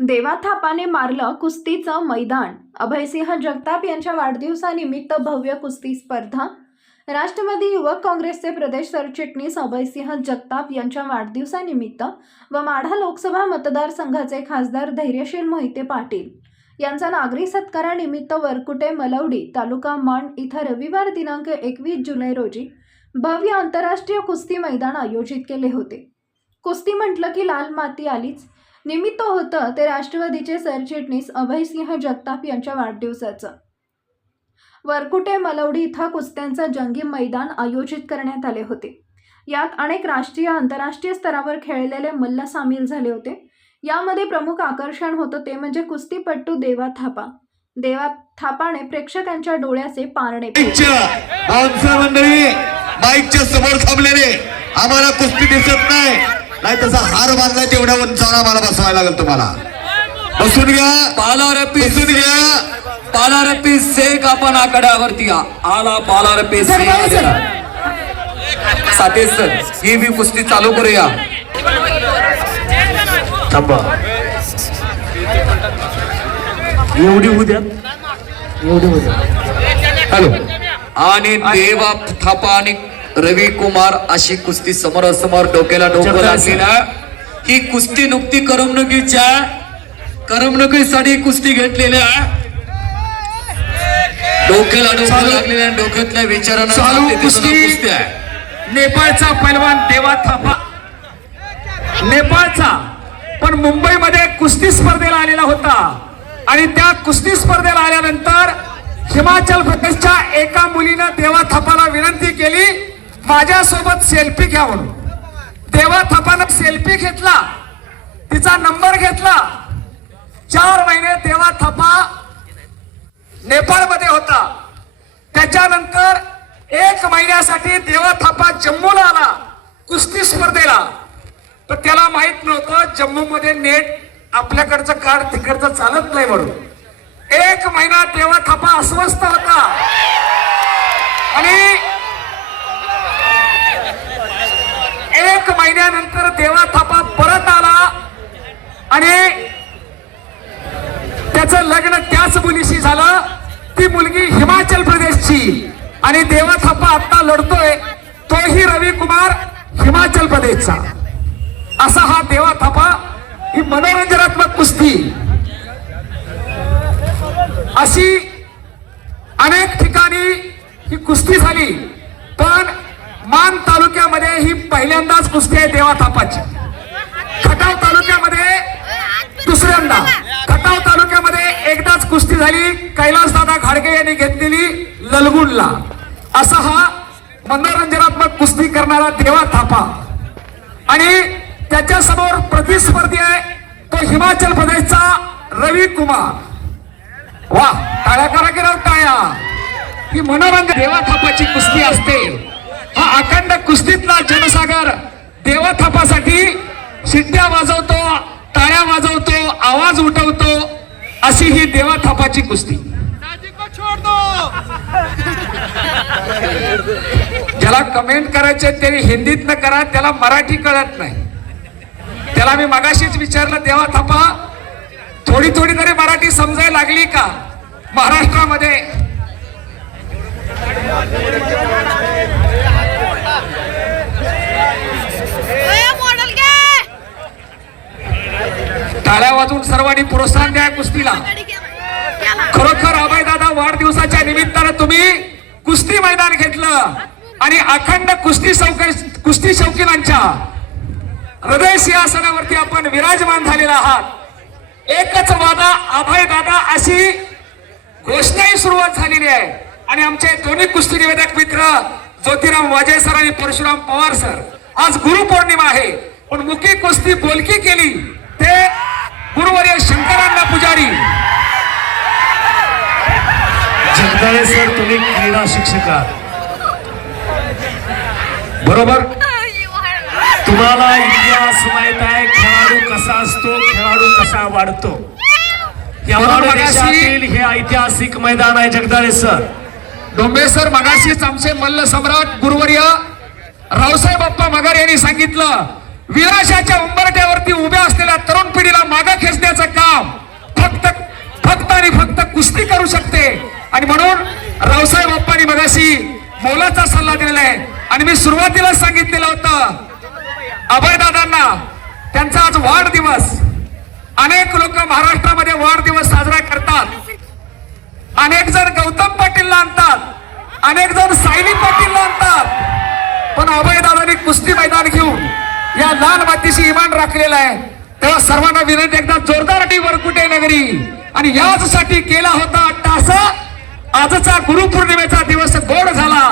देवा थापाने मारलं कुस्तीचं मैदान. अभयसिंह जगताप यांच्या वाढदिवसानिमित्त भव्य कुस्ती स्पर्धा. राष्ट्रवादी युवक काँग्रेसचे प्रदेश सरचिटणीस अभयसिंह जगताप यांच्या वाढदिवसानिमित्त व माढा लोकसभा मतदारसंघाचे खासदार धैर्यशील मोहिते पाटील यांचा नागरी सत्कारानिमित्त वरकुटे मलवडी तालुका मांड इथं रविवार दिनांक एकवीस जुलै रोजी भव्य आंतरराष्ट्रीय कुस्ती मैदान आयोजित केले होते. कुस्ती म्हटलं की लाल माती आलीच. निमित्त होतं ते राष्ट्रवादीचे सरचिटणीस अभयसिंह जगताप यांच्या वाढदिवसाचं. वरकुटे मलवडी इथं कुस्त्यांचं जंगी मैदान आयोजित करण्यात आले होते. यात अनेक राष्ट्रीय आंतरराष्ट्रीय स्तरावर खेळलेले मल्ल सामील झाले होते. यामध्ये प्रमुख आकर्षण होतं ते म्हणजे कुस्तीपट्टू देवा थापा देवा थापाने प्रेक्षकांच्या डोळ्याचे पारणे मंडळी माईकच्या समोर थांबलेले. आम्हाला कुस्ती दिसत नाही. नाही तसा हार बांधला तेवढ्या उंचावर आम्हाला बसवायला लागेल तुम्हाला. बसून घ्या. पालारपी बसून घ्या. पालारपी शेख आपण आकड्यावरती आला पालारपी आलेला. साथी सर ही बी कुस्ती चालू करूया. थांबा. एवढी उद्या एवढी उद्या हॅलो. आणि देवा थापा आणि रवी कुमार अशी कुस्ती समोरासमोर डोक्याला डोकं लागली ना. ही कुस्ती नुकती करमणुकीच्या करमणुकीसाठी कुस्ती घेतलेल्या डोक्याला डोकं लागलेल्या डोक्यातल्या विचारांना. कुस्ती आहे. नेपाळचा पैलवान देवा थापा. नेपाळचा. पण मुंबईमध्ये कुस्ती स्पर्धेला आलेला होता. आणि त्या कुस्ती स्पर्धेला आल्यानंतर हिमाचल प्रदेशच्या एका मुलीनं देवा थापाला विनंती केली. माझ्यासोबत सेल्फी घ्या म्हणून. देवा थपानं सेल्फी घेतला. तिचा नंबर घेतला. चार महिने तेव्हा थपा नेपाळमध्ये होता. त्याच्यानंतर एक महिन्यासाठी देवा थापा जम्मूला आला. कुस्ती स्पर्धेला. तर त्याला माहीत नव्हतं जम्मू मध्ये नेट आपल्याकडचं कार्ड तिकडचं चालत नाही म्हणून. एक महिना देवा थापा अस्वस्थ होता. आणि एक महिन्यानंतर देवा थापा परत आला. आणि त्याचं लग्न त्याच मुलीशी झालं. ती मुलगी हिमाचल प्रदेशची. आणि देवा थापा आता लढतोय. तोही रवी कुमार हिमाचल प्रदेशचा. असा हा देवा थापा ही मनोरंजनात्मक कुस्ती. अशी अनेक ठिकाणी ही कुस्ती झाली पण मान तालुक्यामध्ये ही पहिल्यांदाच कुस्ती आहे देवा थापाची खटाव तालुक्यामध्ये दुसऱ्यांदा. खटाव तालुक्यामध्ये एकदाच कुस्ती झाली. कैलासदादा घाडगे यांनी घेतलेली ललगुणला असा हा मनोरंजनात्मक कुस्ती करणारा देवा थापा. आणि त्याच्यासमोर प्रतिस्पर्धी आहे तो हिमाचल प्रदेशचा रवी कुमार. वा टाळ्या करा की टाळ्या. ही मनोरंजन देवा थापाची कुस्ती असते. अखंड कुस्तीतला जनसागर. देवा थापासाठी शिट्ट्या वाजवतो टाळ्या वाजवतो आवाज उठवतो अशी ही देवा थापाची कुस्ती. ज्याला कमेंट करायचे त्यांनी हिंदीत न करा त्याला मराठी कळत नाही. त्याला मी मगाशीच विचारलं देवा थापा थोडी थोडी तरी मराठी समजायला लागली का? महाराष्ट्रामध्ये. सर्वांनी प्रोत्साहन द्या कुस्तीला. खरोखर अभय दादा वाढदिवसाच्या निमित्तानं तुम्ही कुस्ती मैदान घेतलं आणि अखंड कुस्ती शौक कुस्ती शौकीनांच्या हृदय सिंहासनावरती आपण विराजमान झालेला आहात. एकच वादा अभय दादा अशी घोषणाही सुरुवात झालेली आहे. आणि आमचे दोन्ही कुस्ती निवेदक मित्र ज्योतिराम वाजे सर आणि परशुराम पवार सर. आज गुरुपौर्णिमा आहे. पण मुखी कुस्ती बोलकी केली. गुरुवर्य शंकरांना पुजारी. जगदाळे सर तुम्ही क्रीडा शिक्षक आहात. बरोबर? तुम्हाला इतिहास माहीत आहे खेळाडू कसा असतो खेळाडू कसा वाढतो. देशातील हे ऐतिहासिक मैदान आहे जगदाळे सर. डोंबे सर मगाशीच आमचे मल्ल सम्राट गुरुवर्य रावसाहेब बाप्पा मगर यांनी सांगितलं विराशाच्या उंबरट्यावरती उभ्या असलेल्या तरुण पिढीला मागे खेचण्याचं काम फक्त फक्त आणि फक्त कुस्ती करू शकते. आणि म्हणून रावसाहेब बाप्पानी मगाशी मोलाचा सल्ला दिलेला आहे. आणि मी सुरुवातीला सांगितलेलं होतं अभयदादांना त्यांचा आज वाढदिवस. अनेक लोक महाराष्ट्रामध्ये वाढदिवस साजरा करतात. अनेक जण गौतम पाटीलला आणतात. अनेक जण सायली पाटीलला आणतात. पण अभयदादांनी कुस्ती मैदान घेऊन या लाल मातीशी इमान राखलेला आहे. तेव्हा सर्वांना विनंती एकदा जोरदार टी वरकुटे नगरी. आणि याचसाठी केला होता टासा आजचा गुरुपौर्णिमेचा दिवस गोड झाला.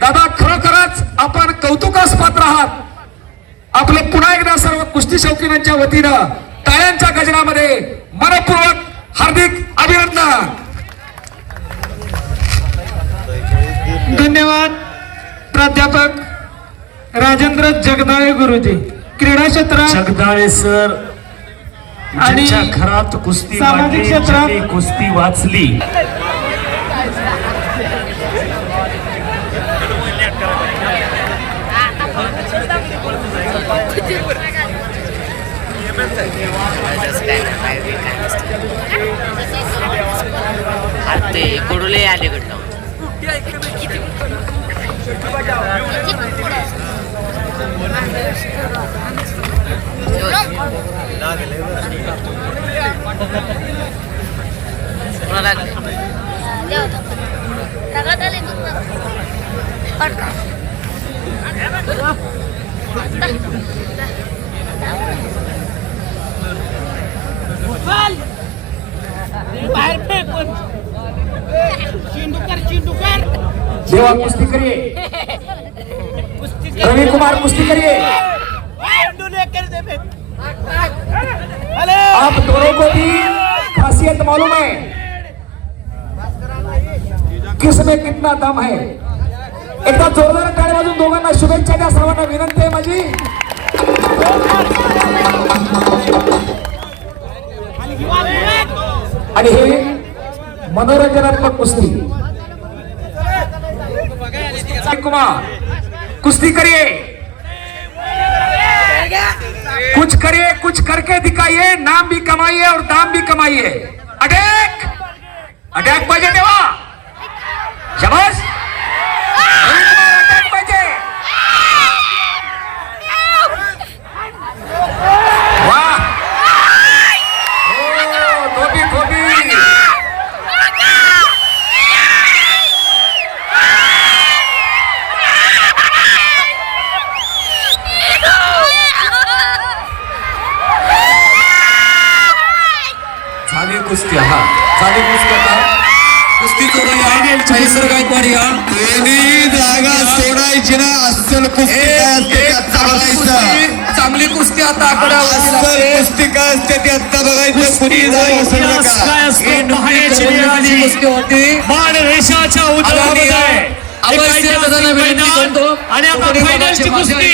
दादा खरोखरच आपण कौतुकास पात्र आहात आपलं पुन्हा एकदा सर्व कुस्ती शौकीनांच्या वतीनं टाळ्यांच्या गजरामध्ये मनपूर्वक हार्दिक अभिनंदन. धन्यवाद प्राध्यापक राजेंद्र जगदाळे गुरुजी क्रीडा क्षेत्रात जगदाळे सर आणि घरात कुस्ती सामाजिक क्षेत्रात- कुस्ती वाचली. ते कडुले अलीकडनं बाहेर फेकून चिंडूकर चिंडूकर देवा कुस्ती करिए रवि कुमार कुस्ती करिए आप दोनों को भी खासियत मालूम है किस में कितना दम है। एकदा जोरदार टाळी वाजून दोघांना शुभेच्छा द्या सर्वांना विनंती आहे माझी. आणि हे मनोरंजनात्मक कुस्ती. कुमार कुश्ती करिए। कुछ करिए, कुछ करके दिखाइए, नाम भी कमाइए और दाम भी कमाइए। अटैक! अटैक, बजे देवा! शबाश हा कुस्ती करूया. गायकवाड या कोणी जागा सोडायची ना अस्सल कुस्ती एक- काय असते ते एक आत्ता कुस्ती, बघायचं चांगली कुस्ती आता अस्सल. कुस्ती काय असते ते आत्ता बघायचं. कुणी जागा इतिहास सोडू काय नका असतो नुकती पाहण्याची वेळ करंडकाची आली. कुस्ती होती. बाण रेषाच्या एक मैदान. आणि आता कोकणी फायनलची माझे कुस्ती.